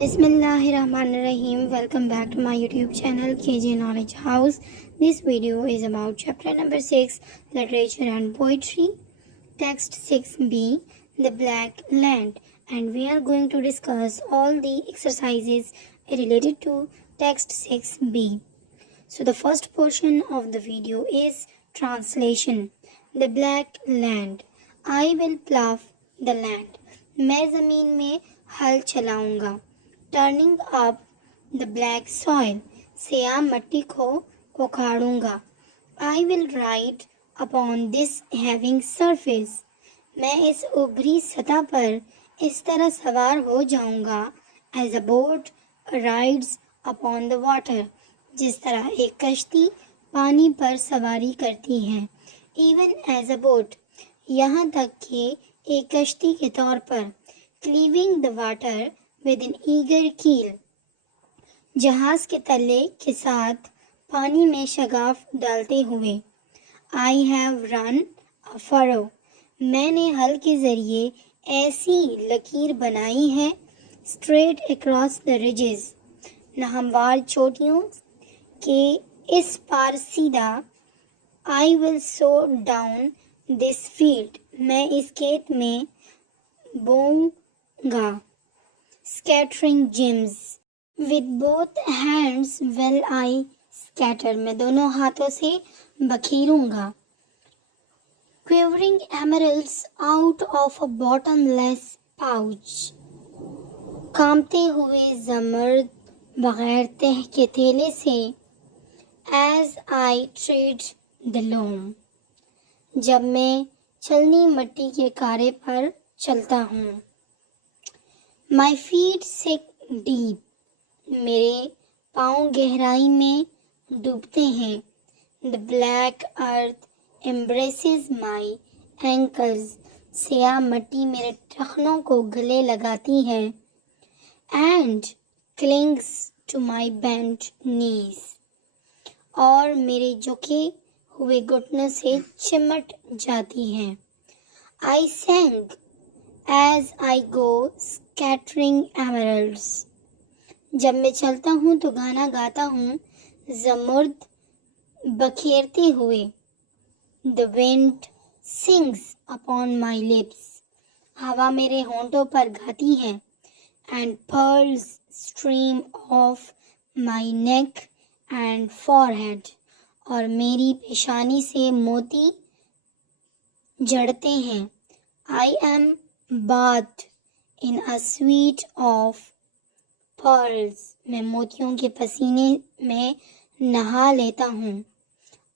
Bismillahirrahmanirrahim. Welcome back to my YouTube channel KJ Knowledge House. This video is about chapter number 6, Literature and Poetry, text 6b, The Black Land, and we are going to discuss all the exercises related to text 6b. So the first portion of the video is translation. The Black Land. I will plough the land. मैं ज़मीन में हल चलाऊंगा. Turning up the black soil. सियाह मट्टी को उखाड़ूंगा. I will ride upon this having surface. मैं इस उभरी सतह पर इस तरह सवार हो जाऊंगा. As a boat rides upon the water. जिस तरह एक कश्ती पानी पर सवारी करती है. Even as a boat. यहाँ तक कि एक कश्ती के तौर पर. Cleaving the water with an eager keel. जहाज के तले के साथ पानी में शगाफ डालते हुए. I have run a furrow. मैंने हल के जरिए ऐसी लकीर बनाई है. Straight across the ridges. नाहमवार चोटियों के इस पार सीधा. I will sow down this field. मैं इस खेत में बोऊंगा. Scattering gems. With both hands will I scatter. मैं दोनों हाथों से बखेरूंगा. Quivering emeralds out of a bottomless pouch. कांपते हुए ज़मर्द बगैर तह के थैले से. As I tread the loam. जब मैं चलनी मिट्टी के कारे पर चलता हूँ. My feet sink deep. मेरे पाँव गहराई में डूबते हैं. The black earth embraces my ankles. सियाह मिट्टी मेरे टखनों को गले लगाती है. And clings to my bent knees. और मेरे झुके हुए घुटनों से चिमट जाती है. I sang as I go scattering emeralds. जब मैं चलता हूँ तो गाना गाता हूँ ज़मर्द बखेरते हुए. The wind sings upon my lips. हवा मेरे होंठों पर गाती है. And pearls stream off my neck and forehead. और मेरी पेशानी से मोती जड़ते हैं. I am bathed in a sweat of pearls. मैं मोतियों के पसीने में नहा लेता हूँ.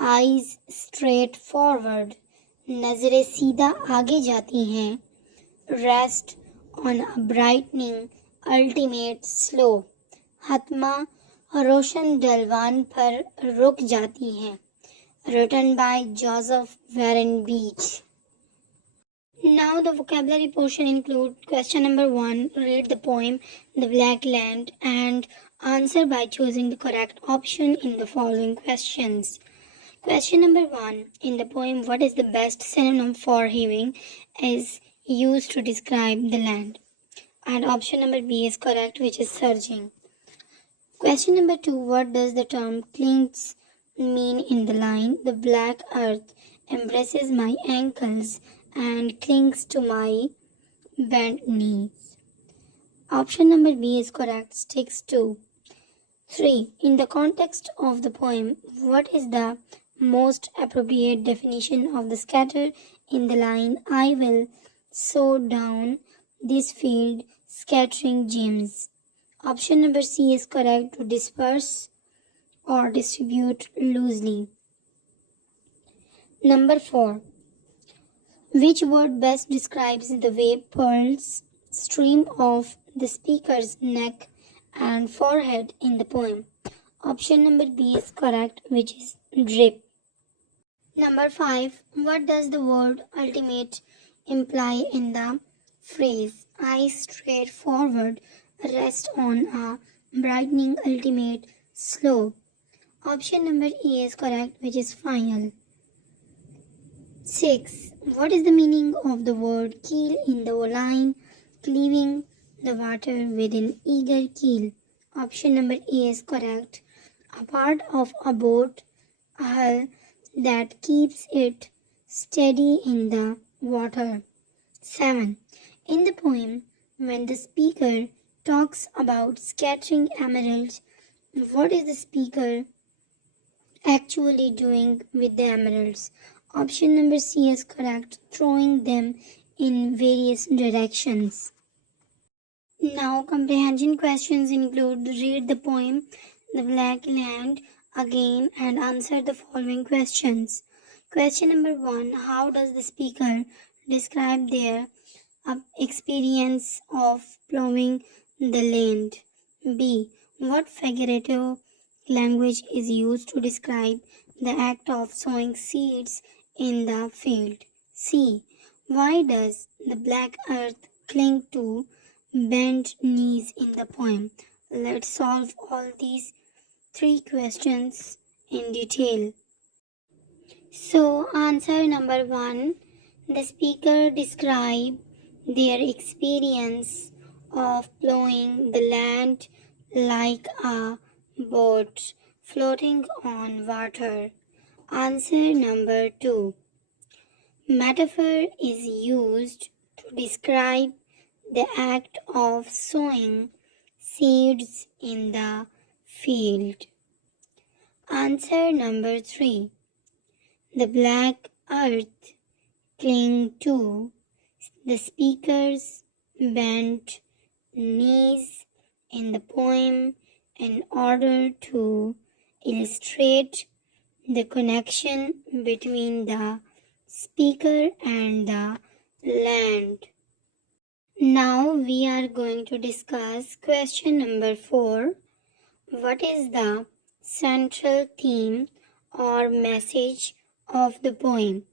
Eyes straight forward. नजरें सीधा आगे जाती हैं. Rest on a brightening ultimate slope. हतमा रोशन डलवान पर रुक जाती हैं. Written by Joseph Warren Beach. Now the vocabulary portion include question number 1. Read the poem The Black Land and answer by choosing the correct option in the following questions. Question number 1. In the poem, what is the best synonym for heaving is used to describe the land? And option number B is correct, which is surging. Question number 2. What does the term clings mean in the line? The black earth embraces my ankles and clings to my bent knees. Option number B is correct, sticks to. 3. In the context of the poem, what is the most appropriate definition of the scatter in the line? I will sow down this field scattering gems. Option number C is correct, to disperse or distribute loosely. Number 4. Which word best describes the way pearls stream off the speaker's neck and forehead in the poem? Option number B is correct, which is drip. Number 5. What does the word ultimate imply in the phrase I straight forward rest on a brightening ultimate slope? Option number E is correct, which is final. 6. What is the meaning of the word keel in the line cleaving the water with an eager keel. Option number A is correct. A part of a boat hull that keeps it steady in the water. 7. In the poem, when the speaker talks about scattering emeralds, what is the speaker actually doing with the emeralds? Option number C is correct, throwing them in various directions. Now, comprehension questions include read the poem, The Black Land, again and answer the following questions. Question number 1. How does the speaker describe their experience of plowing the land? B. What figurative language is used to describe the act of sowing seeds in the field? C. Why does the black earth cling to bent knees in the poem? Let's solve all these three questions in detail. So, answer number 1. The speaker described their experience of plowing the land like a boat floating on water. Answer number 2. Metaphor is used to describe the act of sowing seeds in the field. Answer number 3. The black earth cling to the speaker's bent knees in the poem in order to illustrate the connection between the speaker and the land. Now we are going to discuss question number 4. What is the central theme or message of the poem?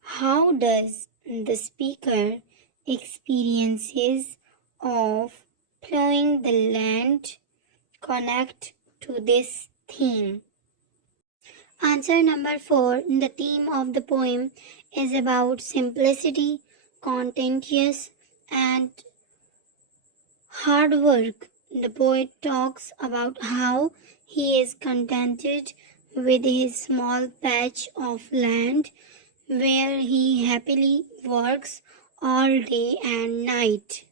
How does the speaker experiences of plowing the land connect to this theme? Answer number 4. The theme of the poem is about simplicity, contentious, and hard work. The poet talks about how he is contented with his small patch of land where he happily works all day and night.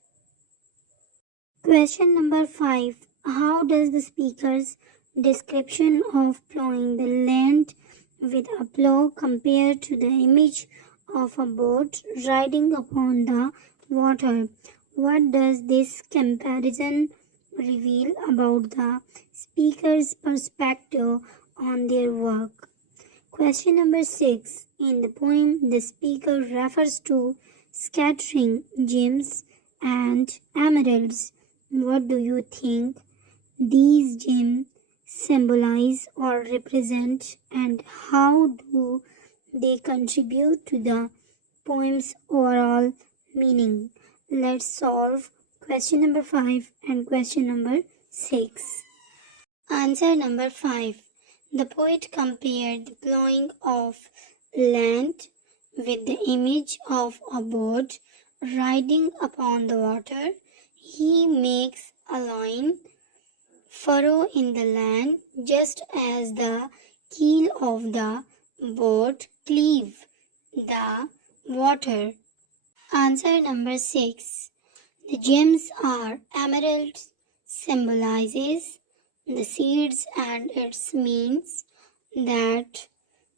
Question number 5. How does the speaker's description of plowing the land with a plow compare to the image of a boat riding upon the water? What does this comparison reveal about the speaker's perspective on their work? Question number 6. In the poem, the speaker refers to scattering gems and emeralds. What do you think these gems symbolize or represent, and how do they contribute to the poem's overall meaning? Let's solve question number 5 and question number 6. Answer number 5. The poet compared the plowing of land with the image of a boat riding upon the water. He makes a line furrow in the land just as the keel of the boat cleave the water. Answer number 6. The gems are emeralds, symbolizes the seeds, and it means that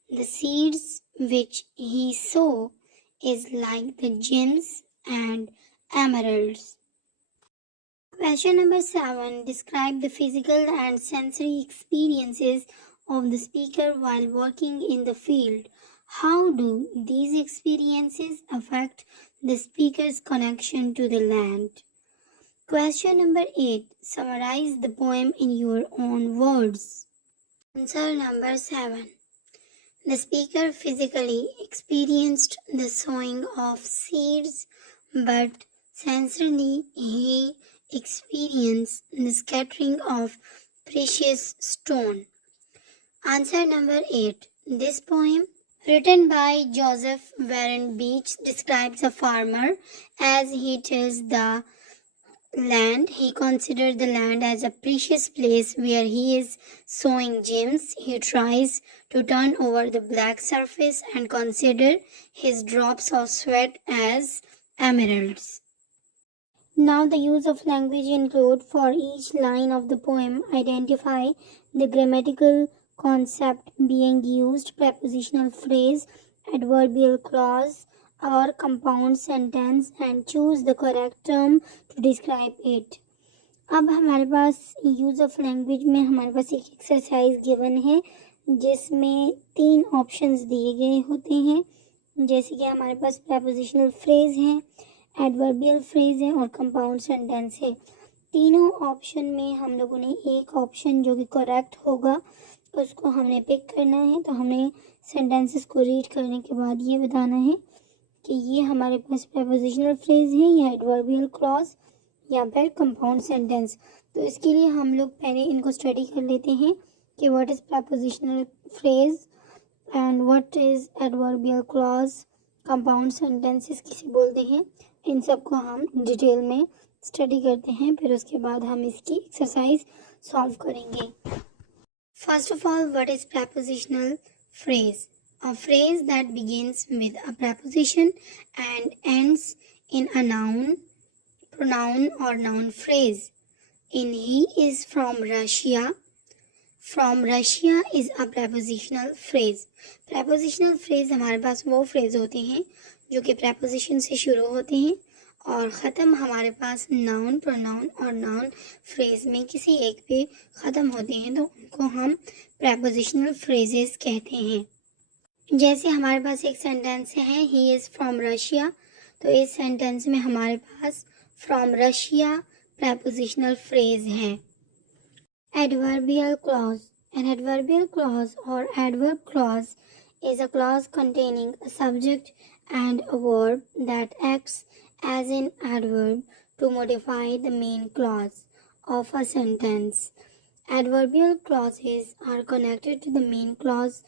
the seeds which he sow is like the gems and emeralds. Question number 7. Describe the physical and sensory experiences of the speaker while working in the field. How do these experiences affect the speaker's connection to the land? Question number 8. Summarize the poem in your own words. Answer number 7. The speaker physically experienced the sowing of seeds, but sensorily he experienced the scattering of precious stone. Answer number 8. This poem, written by Joseph Warren Beach, describes a farmer as he tills the land. He considered the land as a precious place where he is sowing gems. He tries to turn over the black surface and consider his drops of sweat as emeralds. Now the use of language include for each line of the poem identify the grammatical concept being used, prepositional phrase, adverbial clause or compound sentence and choose the correct term to describe it. अब हमारे पास use of language में हमारे पास एक exercise given है जिसमें 3 options दिए गए होते हैं, जैसे कि हमारे पास प्रेपोजिशनल फ्रेज है, एडवर्बियल फ्रेज है और कंपाउंड सेंटेंस है। तीनों ऑप्शन में हम लोगों ने एक ऑप्शन जो कि करेक्ट होगा उसको हमने पिक करना है। तो हमने सेंटेंसेस को रीड करने के बाद ये बताना है कि ये हमारे पास प्रेपोजिशनल फ्रेज है या एडवर्बियल क्लॉज या फिर कंपाउंड सेंटेंस। तो इसके लिए हम लोग पहले इनको स्टडी कर लेते हैं कि what is prepositional phrase and what is adverbial clause, compound sentences किसे बोलते हैं, इन सब को हम डिटेल में स्टडी करते हैं। फिर उसके बाद हम इसकी एक्सरसाइज सॉल्व करेंगे। First of all, what is prepositional phrase? A phrase that begins with a preposition and ends in a noun, pronoun or noun phrase. In he is from Russia. From Russia is a prepositional phrase. Prepositional phrase हमारे पास वो phrase होते हैं जो कि preposition से शुरू होते हैं और ख़त्म हमारे पास noun, pronoun और noun phrase में किसी एक पे ख़त्म होते हैं, तो उनको हम prepositional phrases कहते हैं। जैसे हमारे पास एक सेंटेंस है ही इज़ फ्रॉम रशिया, तो इस सेंटेंस में हमारे पास फ्रॉम रशिया प्रेपोजिशनल फ्रेज है। Adverbial clause, an adverbial clause और adverb clause is a clause containing a subject and a verb that acts as an adverb to modify the main clause of a sentence. Adverbial clauses are connected to the main clause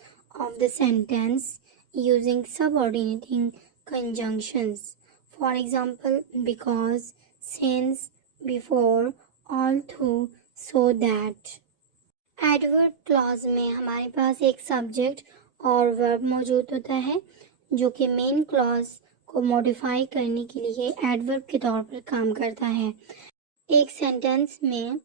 of the sentence using subordinating conjunctions. For example, because, since, before, although, so that. Adverb clause में हमारे पास एक subject और verb मौजूद होता है जो कि main clause को modify करने के लिए adverb के तौर पर काम करता है। एक sentence में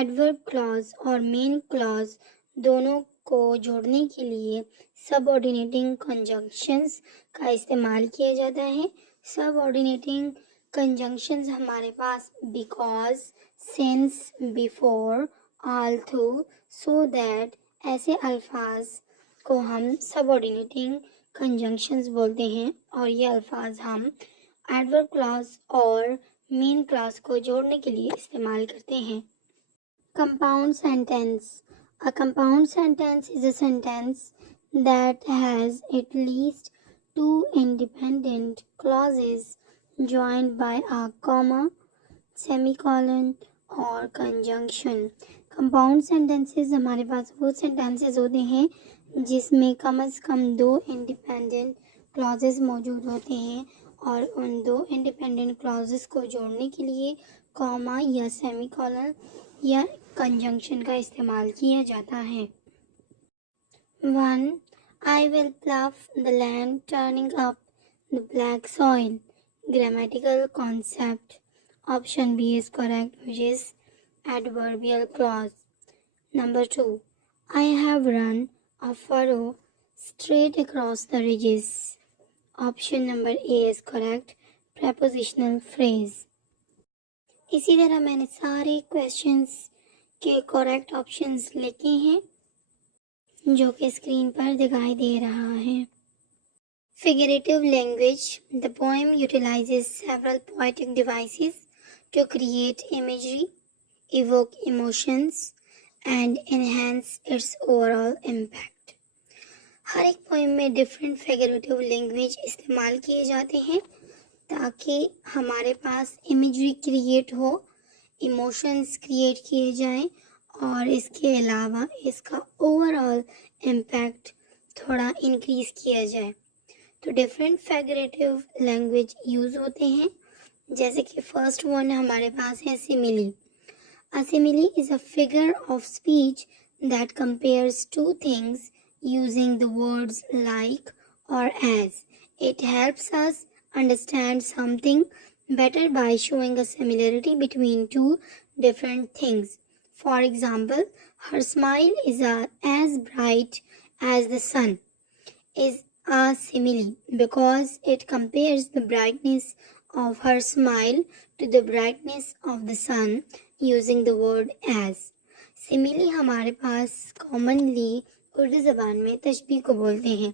adverb clause और main clause दोनों को जोड़ने के लिए सबऑर्डिनेटिंग कंजंक्शंस का इस्तेमाल किया जाता है। सबऑर्डिनेटिंग कंजंक्शंस हमारे पास because, since, before, although, so that ऐसे अल्फाज को हम सबऑर्डिनेटिंग कंजंक्शंस बोलते हैं और ये अल्फाज हम एडवर्ब क्लॉज और मेन क्लॉज को जोड़ने के लिए इस्तेमाल करते हैं। Compound sentence. A compound sentence is a sentence that has at least 2 independent clauses joined by a comma, semicolon or conjunction. Compound sentences हमारे पास वो sentences होते हैं जिसमें कम से कम 2 independent clauses मौजूद होते हैं और उन 2 independent clauses को जोड़ने के लिए comma या semicolon या कंजंक्शन का इस्तेमाल किया जाता है। 1. I will plough the land turning up the black soil. Grammatical concept. Option B is correct, which is adverbial clause. Number 2. I have run a furrow straight across the ridges. Option number A is correct, prepositional phrase. इसी तरह मैंने सारे questions के correct options लिखे हैं जो कि screen पर दिखाई दे रहा है। Figurative language. The poem utilizes several poetic devices to create imagery, evoke emotions, and enhance its overall impact. हर एक पोएम में डिफरेंट फिगरेटिव लैंग्वेज इस्तेमाल किए जाते हैं ताकि हमारे पास इमेजरी क्रिएट हो, इमोशंस क्रिएट किए जाएं और इसके अलावा इसका ओवरऑल इम्पैक्ट थोड़ा इंक्रीज किया जाए। तो डिफरेंट फिगरेटिव लैंग्वेज यूज़ होते हैं जैसे कि फर्स्ट वन हमारे पास है simile. A simile is a figure of speech that compares two things using the words like or as. It helps us understand something better by showing a similarity between two different things. For example, her smile is as bright as the sun is a simile because it compares the brightness of her smile to the brightness of the sun using the word as. Simile हमारे पास commonly Urdu ज़बान में तशबीह को बोलते हैं।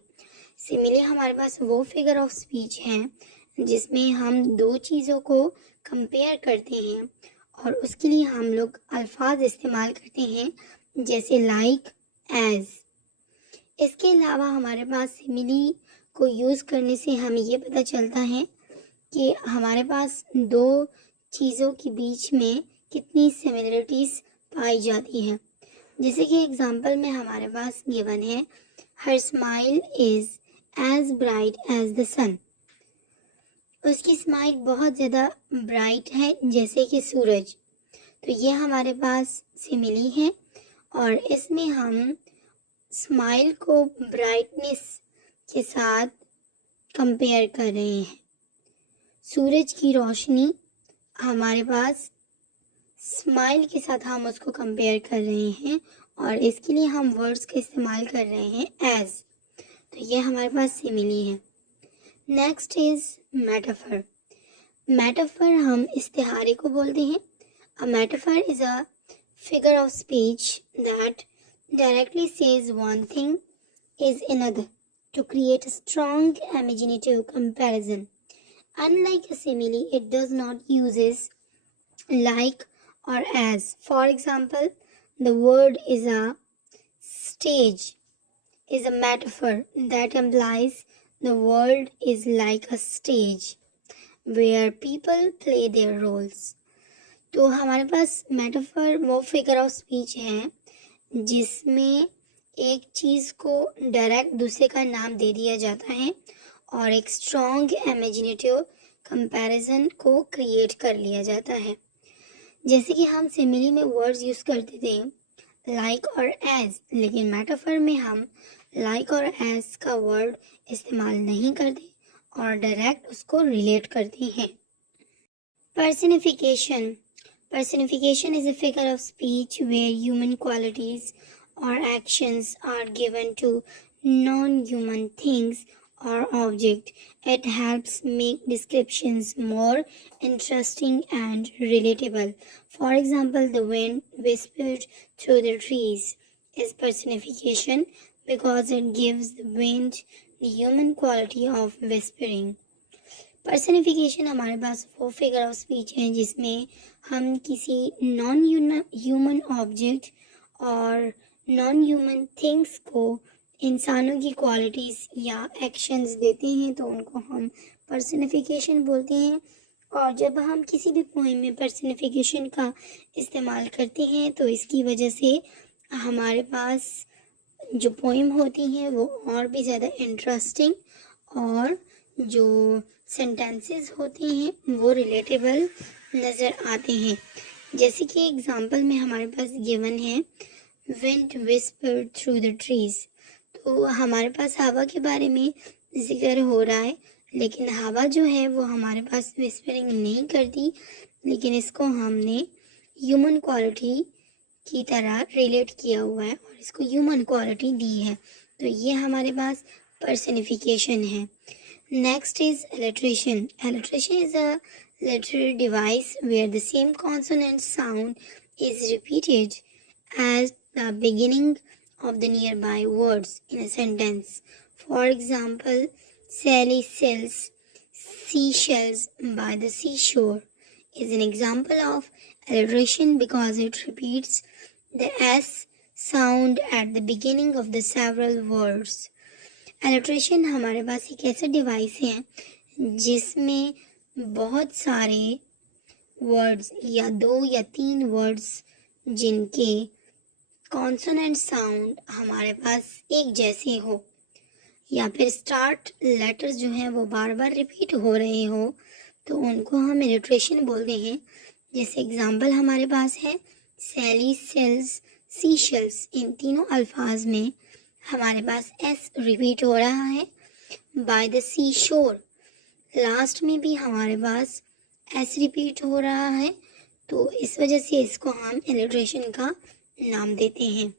Simile हमारे पास वो figure of speech है जिसमें हम दो चीज़ों को कंपेयर करते हैं और उसके लिए हम लोग अल्फाज इस्तेमाल करते हैं जैसे लाइक, एज। इसके अलावा हमारे पास सिमिली को यूज़ करने से हमें ये पता चलता है कि हमारे पास दो चीज़ों के बीच में कितनी सिमिलरिटीज़ पाई जाती हैं। जैसे कि एग्जांपल में हमारे पास गिवन है her smile is as bright as the sun. उसकी स्माइल बहुत ज़्यादा ब्राइट है जैसे कि सूरज। तो ये हमारे पास सिमिली है और इसमें हम स्माइल को ब्राइटनेस के साथ कंपेयर कर रहे हैं। सूरज की रोशनी हमारे पास स्माइल के साथ हम उसको कंपेयर कर रहे हैं और इसके लिए हम वर्ड्स का इस्तेमाल कर रहे हैं एज। तो ये हमारे पास सिमिली है। Next is metaphor. मेटाफर हम इस्तिहारे को बोलते हैं। A metaphor is a figure of speech that directly says one thing is another to create a strong imaginative comparison. Unlike a simile, it does not uses like or as. For example, the word is a stage is a metaphor that implies the world is like a stage where people play their roles. तो हमारे पास metaphor वो figure of speech है जिसमें एक चीज़ को direct दूसरे का नाम दे दिया जाता है और एक स्ट्रॉन्ग इमेजिनेटिव कंपैरिजन को क्रिएट कर लिया जाता है। जैसे कि हम सिमिली में वर्ड्स यूज़ करते थे लाइक और एज, लेकिन मेटाफर में हम लाइक और एज का वर्ड इस्तेमाल नहीं करते और डायरेक्ट उसको रिलेट करते हैं। Personification. Personification is a figure of speech where human qualities or actions are given to non-human things or objects. It helps make descriptions more interesting and relatable. For example, the wind whispered through the trees is personification because it gives the wind the human quality of whispering. Personification हमारे पास वो figure of speech है जिसमें हम किसी non human object और non human things को इंसानों की क्वालिटीज़ या एक्शंस देते हैं तो उनको हम पर्सनिफिकेशन बोलते हैं। और जब हम किसी भी पोएम में पर्सनिफिकेशन का इस्तेमाल करते हैं तो इसकी वजह से हमारे पास जो पोएम होती हैं वो और भी ज़्यादा इंटरेस्टिंग और जो सेंटेंसेस होते हैं वो रिलेटेबल नज़र आते हैं। जैसे कि एग्जांपल में हमारे पास गिवन है wind whispered through the trees. तो हमारे पास हवा के बारे में जिक्र हो रहा है, लेकिन हवा जो है वो हमारे पास विस्परिंग नहीं करती, लेकिन इसको हमने ह्यूमन क्वालिटी की तरह रिलेट किया हुआ है और इसको ह्यूमन क्वालिटी दी है। तो ये हमारे पास पर्सनिफिकेशन है। Next is alliteration. Alliteration is a literary device where the same consonant sound is repeated at the beginning of the nearby words in a sentence. For example, Sally sells seashells by the seashore is an example of alliteration because it repeats the S sound at the beginning of the several words. Alliteration हमारे पास एक ऐसा device है जिसमें बहुत सारे words या 2 या 3 words जिनके कॉन्सोनेंट साउंड हमारे पास एक जैसे हो या फिर स्टार्ट लेटर्स जो हैं वो बार बार रिपीट हो रहे हो, तो उनको हम इलिट्रेशन बोलते हैं। जैसे एग्जाम्पल हमारे पास है सैली सेल्स सी शेल्स। इन तीनों अल्फाज में हमारे पास एस रिपीट हो रहा है। बाय द सी शोर, लास्ट में भी हमारे पास एस रिपीट हो रहा है, तो इस वजह से इसको हम इलिट्रेशन का नाम देते हैं।